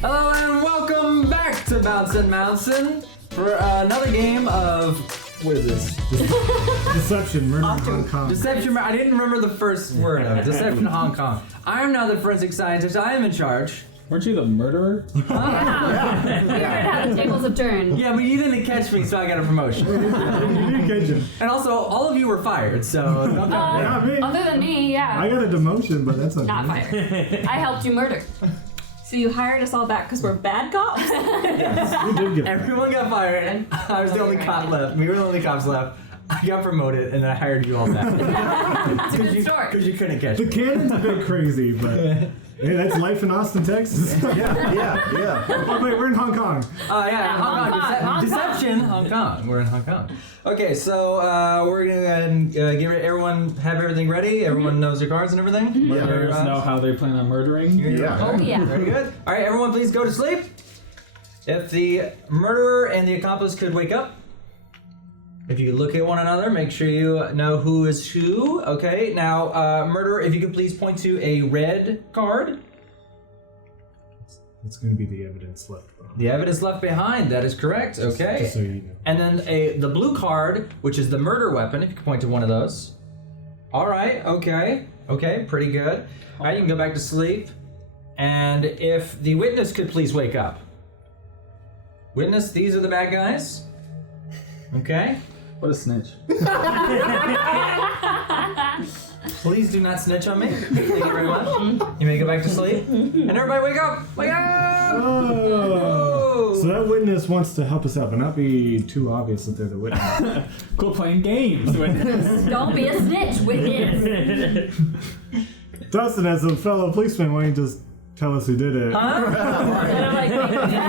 Hello and welcome back to BouncinMouncin for another game of... What is this? Deception, murder in Hong Kong. Deception, I didn't remember the first word of it. Deception Hong Kong. I am now the forensic scientist. I am in charge. Weren't you the murderer? Yeah. Weird how the tables have turned. Yeah, but you didn't catch me, so I got a promotion. You didn't catch him. And also, all of you were fired, so don't Not me. Other than me, yeah. I got a demotion, but that's Not okay. fired. I helped you murder. So you hired us all back because we're bad cops? You did get Everyone got fired. I was the only cop left. We were the only cops left. I got promoted, and then I hired you all back. It's a good story. Because you couldn't catch The me. cannon's a bit crazy, but hey, that's life in Austin, Texas. Yeah. Oh wait, we're in Hong Kong. Yeah, Hong Kong. Hong Kong. Deception, Hong Kong. We're in Hong Kong. Okay, so we're gonna go ahead and everyone have everything ready. Everyone knows their cards and everything. Murderers know how they plan on murdering. Yeah. Oh, yeah. Very good. All right, everyone, please go to sleep. If the murderer and the accomplice could wake up. If you look at one another, make sure you know who is who. Okay, now, murderer, if you could please point to a red card. It's going to be the evidence left behind. The evidence left behind, that is correct. Okay. Just so you know. And then the blue card, which is the murder weapon, if you could point to one of those. All right, okay, pretty good. All right, you can go back to sleep. And if the witness could please wake up. Witness, these are the bad guys. Okay. What a snitch. Please do not snitch on me. Thank you very much. You may go back to sleep. And everybody wake up! Wake up! Oh. So that witness wants to help us out, but not be too obvious that they're the witness. Cool playing games. Don't be a snitch, witness. Dustin, as a fellow policeman, why don't you just tell us who did it? And I'm like, In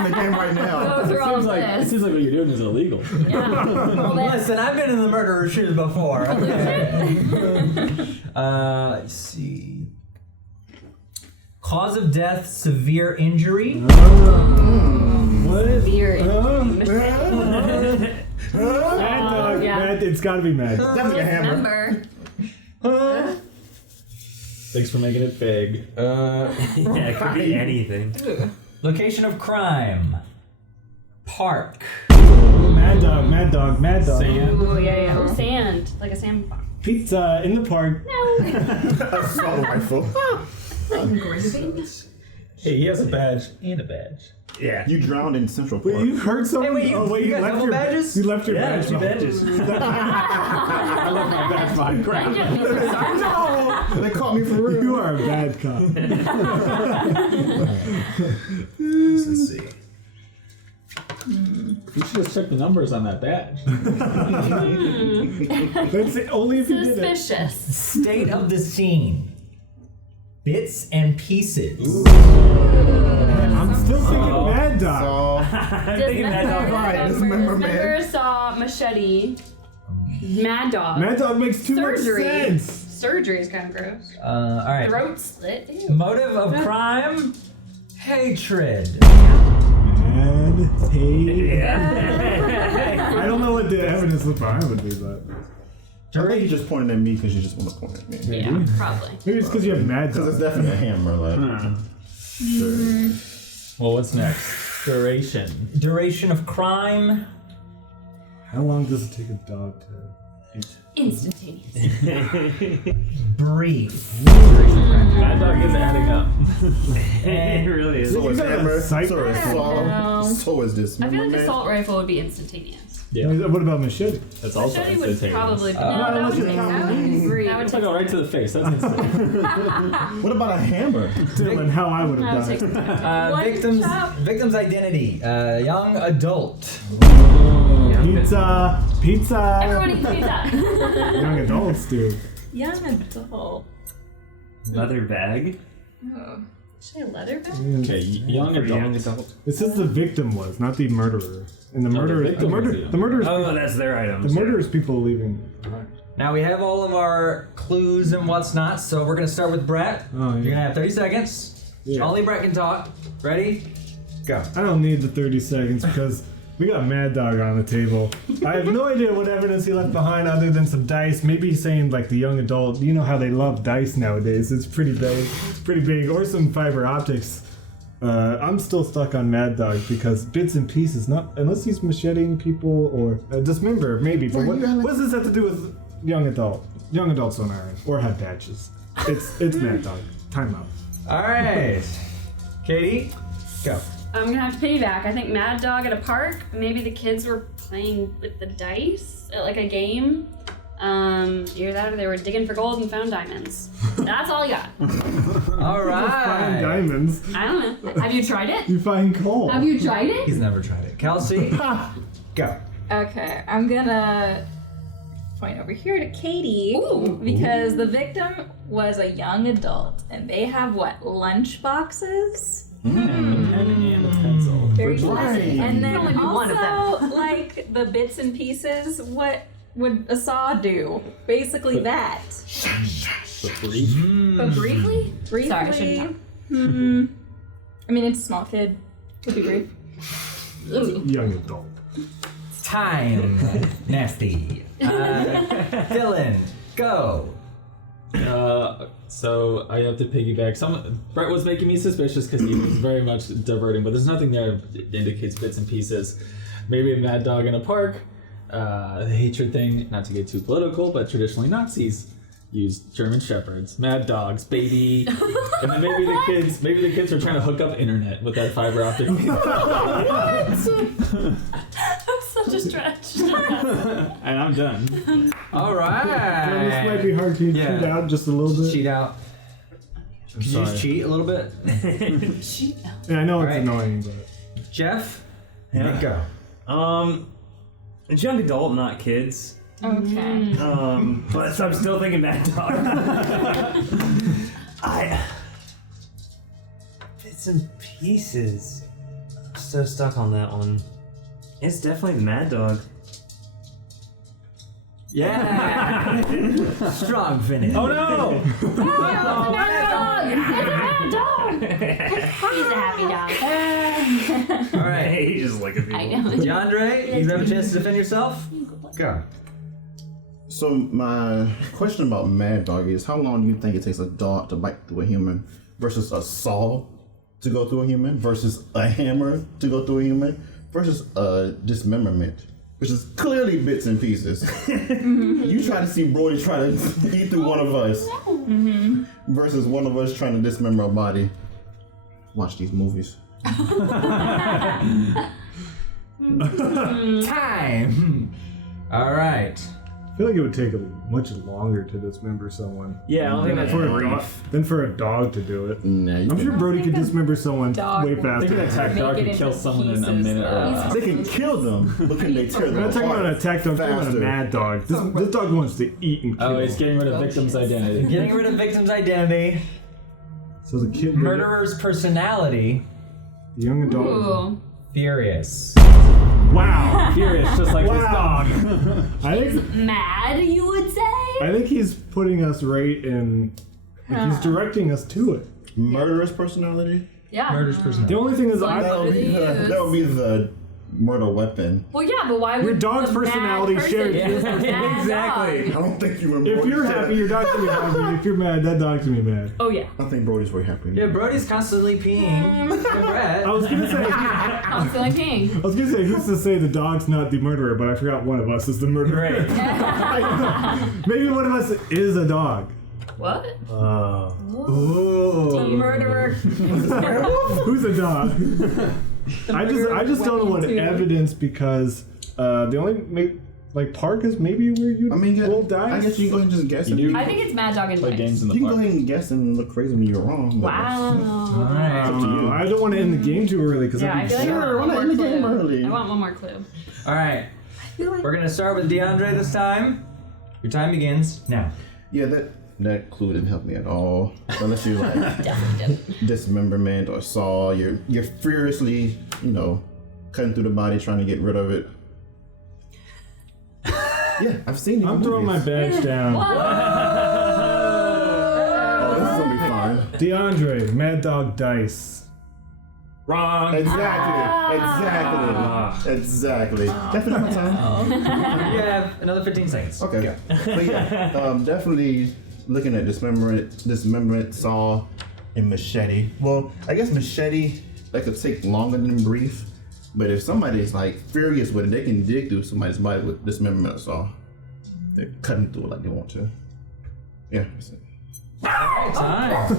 the game right now. go through all It this. seems like what you're doing is illegal. Yeah. Well, then, Listen, I've been in the murderer's shoes before. Okay. Let's see. Cause of death, severe injury. What? Severe Mad dog. yeah. Mad, it's got to be mad. Definitely a hammer. Remember. Thanks for making it big. Yeah, it could be anything. Location of crime. Park. Mad dog. Sand. Oh, yeah. Oh, sand. Like a sandbox. Pizza in the park. No. Assault rifle. Hey, he has a badge and a badge. Yeah. You drowned in Central Park. Wait, you heard something? Hey, wait, you got left double your badges? You left your Yeah, badge. 2 behind. badges. I left my badge behind ground. They caught me for real. You are a bad cop. Let's see. You should have checked the numbers on that badge. That's it, only if you did it. Suspicious. State of the scene. Bits and pieces. I'm still thinking Mad Dog. Dismember, saw, machete, mad dog. Mad Dog makes too Surgery. much sense. Surgery is kind of gross. All right. Throat slit. Ew. Motive of crime. Hatred. Mad hate. Yeah. I don't know what the evidence behind would be, but I think you just pointed at me because you just want to point at me. Yeah, probably. maybe it's because you have Mad Because it's Dog. definitely a hammer, like. Sure. Well, what's next? Duration. Duration of crime. How long does it take a dog to eat? Instantaneous. Brief. That dog is adding up. It really is. So is got a hammer, sight- so is saw, know. so is this. I feel like man. assault rifle would be instantaneous. Yeah. What about machete? That's also Machete would instantaneous. probably be. not that unless would you're take counting. three. That would go right to the face. That's instant. What about a hammer? Dylan, how I would That have would done take it. One Victim's chop. victim's identity. Young adult. Pizza. Everyone eats pizza. Young adults do. Young adult. Leather bag. Oh. Should I leather bag? Okay, young For young adult. adult. It says the victim was, not the murderer. And the murderer, victim was the- the murderers, Oh, that's their item. the murderers people leaving. Now we have all of our clues and what's not, so we're gonna start with Brett. Oh, yeah. You're gonna have 30 seconds. Yeah. Only Brett can talk. Ready? Go. I don't need the 30 seconds because we got Mad Dog on the table. I have no idea what evidence he left behind other than some dice. Maybe he's saying like the young adult. You know how they love dice nowadays. It's pretty big. Or some fiber optics. I'm still stuck on Mad Dog because bits and pieces, not unless he's macheting people or dismember, maybe. But what does this have to do with young adult? Young adults don't iron or have badges. It's Mad Dog. Time out. All right. Katie, go. I'm gonna have to piggyback. I think Mad Dog at a park. Maybe the kids were playing with the dice at like a game. Either that or they were digging for gold and found diamonds. That's all I got. All Find right. diamonds. I don't know. Have you tried it? You find coal. Have you tried it? He's never tried it. Kelsey, go. Okay, I'm gonna point over here to Katie Ooh. because the victim was a young adult, and they have what, lunch boxes? And a pen and a pencil. Very Right. classy. And then Only be also, one of them. like the bits and pieces, what would a saw do? Basically that. The brief. But briefly? Briefly. Sorry, I shouldn't talk. I mean, it's a small kid. Would be brief. Young adult. Time. Nasty. Dylan, go. So I have to piggyback. Brett was making me suspicious because he was very much diverting, but there's nothing there that indicates bits and pieces. Maybe a Mad Dog in a park. The hatred thing, not to get too political, but traditionally Nazis used German Shepherds, Mad Dogs, baby, and then maybe the kids were trying to hook up internet with that fiber optic. Such a stretch. And I'm done. All Yeah, this might be right. hard to Yeah. cheat out just a little bit. Cheat out. Can you just cheat a little bit? Yeah, I know it's Alright. annoying, but Jeff, Yeah. go. It's young adult, not kids. Okay. But so I'm still thinking Mad Dog. Bits and pieces. I'm so stuck on that one. It's definitely the Mad Dog. Yeah. Strong finish. Oh no! Mad Dog! He's a happy dog. All right. Hey, he's just looking at I people. know. DeAndre, you have a chance to defend yourself? Go. So my question about Mad Dog is, how long do you think it takes a dog to bite through a human versus a saw to go through a human versus a hammer to go through a human versus a dismemberment, which is clearly bits and pieces. You try to see Brody try to eat through one of us versus one of us trying to dismember a body. Watch these movies. Time. All right. I feel like it would take much longer to dismember someone Yeah, I don't think that's for a dog, brief. than for a dog to do it. Nah, you I'm sure can, Brody could think a dismember someone dog way would- I think an faster. attack dog Make it could kill into someone in a pieces, minute or though. less. they can kill them, but can they tear I'm them not talking about an apart attack dog, I'm talking about a faster? mad dog. This dog wants to eat and kill. Oh, it's getting rid of victim's identity. Getting rid of victim's identity, So the kid, murderer's personality, the young adult. Ooh. furious. Wow. Furious, just like this Wow. dog. Mad, you would say? I think he's putting us right in. Like he's directing us to it. Murderous personality? Yeah. Murderer's The personality. only thing is, Like- I That would be the murder weapon. Well, yeah, but why would Your dog's the mad personality person shares choose yours. the mad Exactly. I don't think you were. if you're happy, your dog's gonna be happy. If you're mad, that dog's gonna be mad. dog? Oh, yeah. I think Brody's very happy. Yeah, Brody's constantly peeing. Brett. I was gonna say, I'm feeling king. I was gonna say, who's to say the dog's not the murderer? But I forgot one of us is the murderer. Maybe one of us is a dog. What? Oh. Ooh. Murderer. Who's a dog? I just don't know what Too. evidence because the only park is maybe where you I mean, roll dice. I guess you can go ahead and just guess. You You do I think it's Mad Dog and play Dice. games in can the go park. ahead and guess and look crazy when you're wrong. but All Wow. right. up to you. I don't want to end the game too early because Yeah, I feel like I Sure, want why one not more end the game clue. early? I want one more clue. All right. feel like We're gonna start with DeAndre this time. Your time begins now. Yeah, that clue didn't help me at all. Unless you like Definitely didn't. dismemberment or saw, you're furiously, cutting through the body trying to get rid of it. Yeah, I've seen it. I'm throwing my badge down. Oh, this is gonna be fun. DeAndre, Mad Dog Dice. Wrong. Exactly. Definitely my time. You have another 15 seconds. Okay. But yeah, definitely looking at dismemberment, saw, and machete. Well, I guess machete that could take longer than brief. But if somebody's like furious with it, they can dig through somebody's body with dismemberment saw. They're cutting through it like they want to. Yeah. That's it. Time.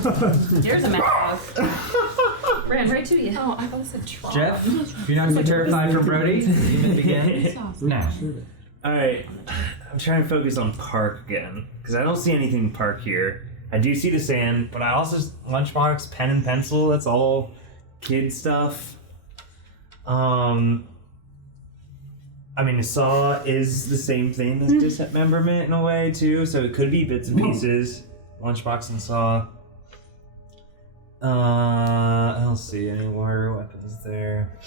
Here's a mad dog. Ran right to you. Oh, I thought it said Tron. Jeff, if you're not too terrified for Brody, you may begin now. Alright, I'm trying to focus on park again, because I don't see anything park here. I do see the sand, but I also lunchbox, pen and pencil, that's all kid stuff. I mean, a saw is the same thing as dismemberment in a way, too, so it could be bits and pieces. Lunchbox and saw. I don't see any water weapons there.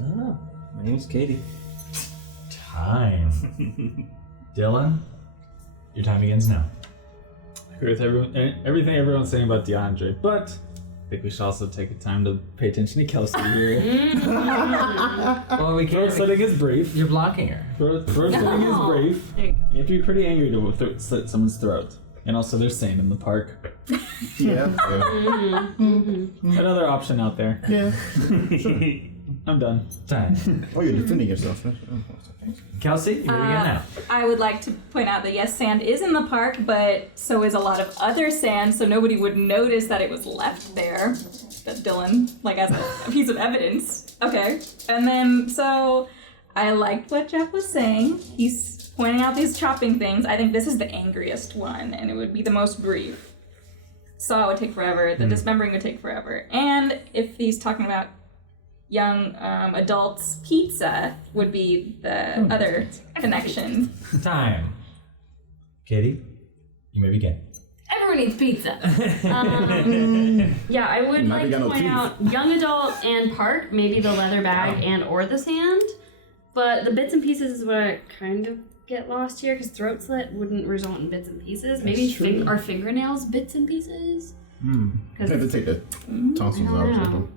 Oh, my name's Katie. Time. Dylan, your time begins now. I agree with everything everyone's saying about DeAndre, but I think we should also take the time to pay attention to Kelsey here. Well, we Throat can't. slitting is brief. You're blocking her. Throat slitting is brief. There you go. You have to be pretty angry to slit someone's throat. And also, there's sand in the park. Yeah. Another option out there. Yeah. I'm done. Time. Oh, you're defending yourself. Kelsey, you may begin now. I would like to point out that yes, sand is in the park, but so is a lot of other sand, so nobody would notice that it was left there. That Dylan, like as a piece of evidence. Okay. And then, so I liked what Jeff was saying. He's pointing out these chopping things. I think this is the angriest one, and it would be the most brief. Saw would take forever. The dismembering would take forever. And if he's talking about young adults, pizza would be the other connection. Time. Katie, you may begin. Everyone eats pizza. Yeah, I would Now like you got to no point teeth. out young adult and park, maybe the leather bag and or the sand. But the bits and pieces is what I kind of get lost here, because throat slit wouldn't result in bits and pieces. Maybe our fingernails bits and pieces. You have to take the tonsils out or something.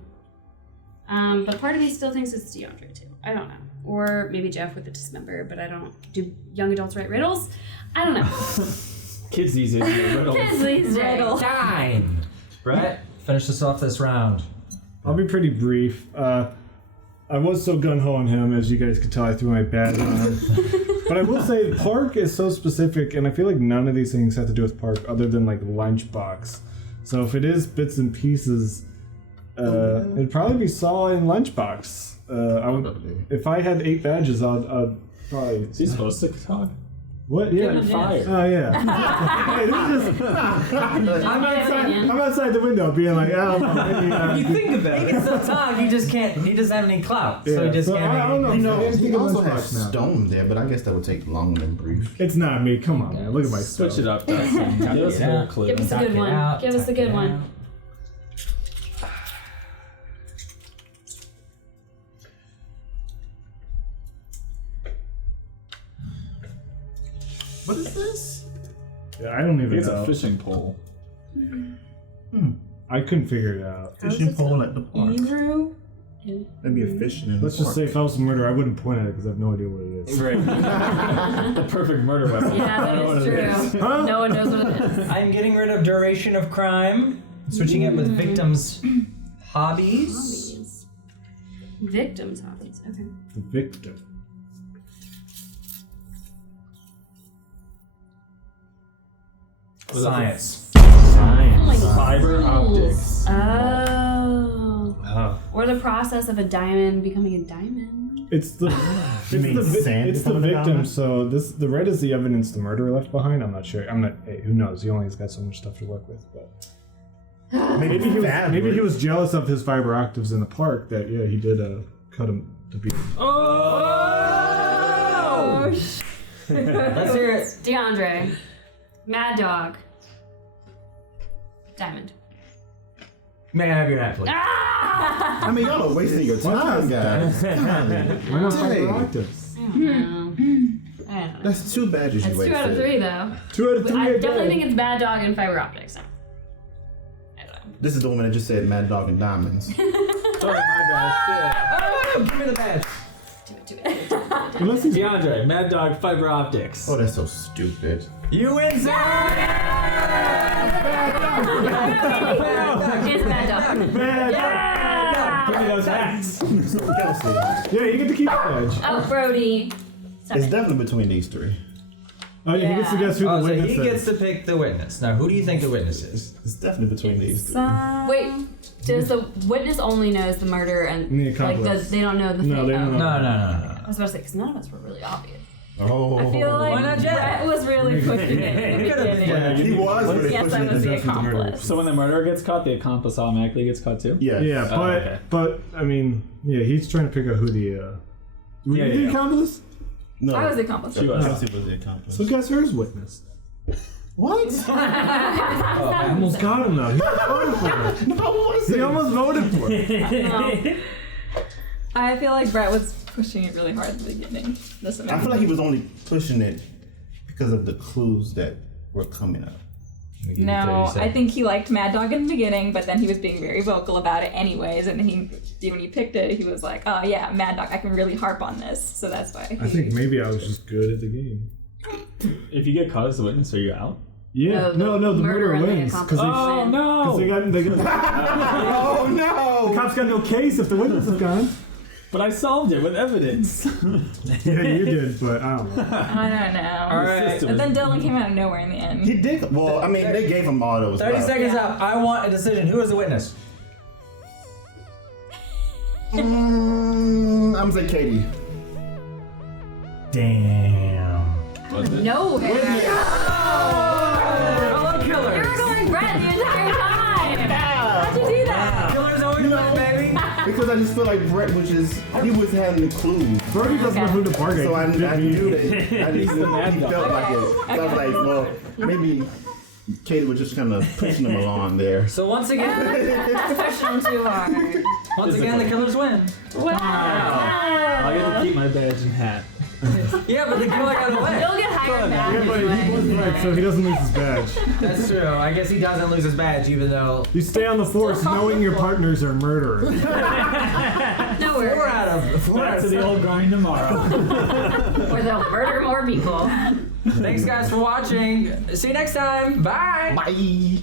But part of me still thinks it's DeAndre too. I don't know. Or maybe Jeff with the dismember, but I don't. Do young adults write riddles? I don't know. Kids these days. Kids these days. Riddle. Time. Brett, finish us off this round. I'll be pretty brief. I was so gung-ho on him, as you guys could tell I threw my badge on him. But I will say, park is so specific, and I feel like none of these things have to do with park other than like lunchbox. So if it is bits and pieces, it'd probably be saw and lunchbox. If I had 8 badges, I'd probably... Is he supposed to talk? What? Yeah. Getting fired. Oh, yeah. Hey, this is just, I'm outside the window being like, oh, maybe, You think about it. He can still talk. He just can't. He doesn't have any clout, so he Yeah, just so can't. I don't know. You know, Let's he think of also lunchbox has now. stone there, but I guess that would take longer than brief. It's not me. Come on, man. Look at my stuff. Switch it up, Dustin. Give us more clue. Give us a good one. out, Give us a tuck good it one. out. What is this? Yeah, I don't even It's know. a fishing pole. I couldn't figure it out. Fishing pole at the park. Hebrew? Maybe a fishing in Let's the just park. say if I was a murderer, I wouldn't point at it because I have no idea what it is. Right. The perfect murder weapon. Yeah, I that don't know is what it is. true. Huh? No one knows what it is. I'm getting rid of duration of crime, switching it with victims' hobbies. Victims' hobbies. Okay. The victim. Science. Science. Fiber optics. Oh. Oh. Or the process of a diamond becoming a diamond. It's the mean sand it's the becoming a victim. diamond? So the red is the evidence the murderer left behind. I'm not sure. I'm not. Hey, who knows? He only has got so much stuff to work with. But maybe he was jealous of his fiber octaves in the park. That yeah, he did cut him to pieces. Oh! Let's hear it. DeAndre. Mad Dog. Diamond. May I have your hat, please? Ah! I mean, y'all are wasting your time, guys. Why not fiber Dang. octaves? I don't know. I don't know. That's 2 badges you It's wasted. 2 out of 3 though. 2 out of 3. I again. definitely think it's Mad Dog and fiber optics. I don't know. This is the woman that just said Mad Dog and Diamonds. Sorry, my bad. Oh, give me the badge. Do it. Unless he's DeAndre, Mad Dog, fiber optics. Oh, that's so stupid. You win, It's Mad Dog. bad. Give me those hats. Kelsey, Yeah, you get to keep the badge. Oh, Brody. it's definitely between these three. Oh, yeah, he gets to guess who the Oh, so witness he gets is. to pick the witness. Now, who do you think the witness is? It's definitely between these three. Wait, does the witness only knows the murder and The like accomplice. they don't know the No, thing? they don't know. No. I was about to say because none of us were really obvious. Oh. I feel like Why not Jet? Brett was really pushing it in the Could've been beginning. Jet. He was really Yes, pushing I was it. the That's what the murderer accomplice. So when the murderer gets caught, the accomplice automatically gets caught too? Yeah. Yeah, Oh, okay. but I mean, yeah, he's trying to pick out who the. Were Yeah, you the yeah. accomplice? No. I was the accomplice. She was. Kelsey was the accomplice. So guess who's witness? What? I almost got him though. He voted for it. No, what is He it? almost voted for it. I feel like Brett was pushing it really hard at the beginning. This I feel like he was only pushing it because of the clues that were coming up. No, I think he liked Mad Dog in the beginning, but then he was being very vocal about it anyways. And when he picked it, he was like, "Oh yeah, Mad Dog, I can really harp on this." So that's why. I think maybe I was just good at the game. If you get caught as the witness, are you out? Yeah, No, no, the murderer murderer and the wins because accomplice. Oh no! they got Oh no! the cops got no case if the witness is gone. But I solved it with evidence. Yeah, you did, but I don't know. I don't know. All right. And then Dylan came out of nowhere in the end. He did. Well, I mean, they gave him all those. 30 left. seconds up. I want a decision. Who is the witness? I'm gonna say Katie. Damn. Was it? No. Oh, killer. You were going Brett the entire time. How'd you do that? Killer's always win, baby. Because I just feel like Brett was he was having the clues. Brody doesn't know who to bargain. So I knew that. I just he felt like it. So I was like, well, maybe Katie was just kind of pushing him along there. So once again, Pushing too hard. the killers win. I'll get to keep my badge and hat. Yeah, but the killer got away. You'll get hired back Yeah, but he was anyway. right, so he doesn't lose his badge. That's true. I guess he doesn't lose his badge, even though You stay on the force knowing your partners are murderers. No four worries. out of Back to the old grind tomorrow. Or they'll murder more people. Thanks, guys, for watching. See you next time. Bye. Bye.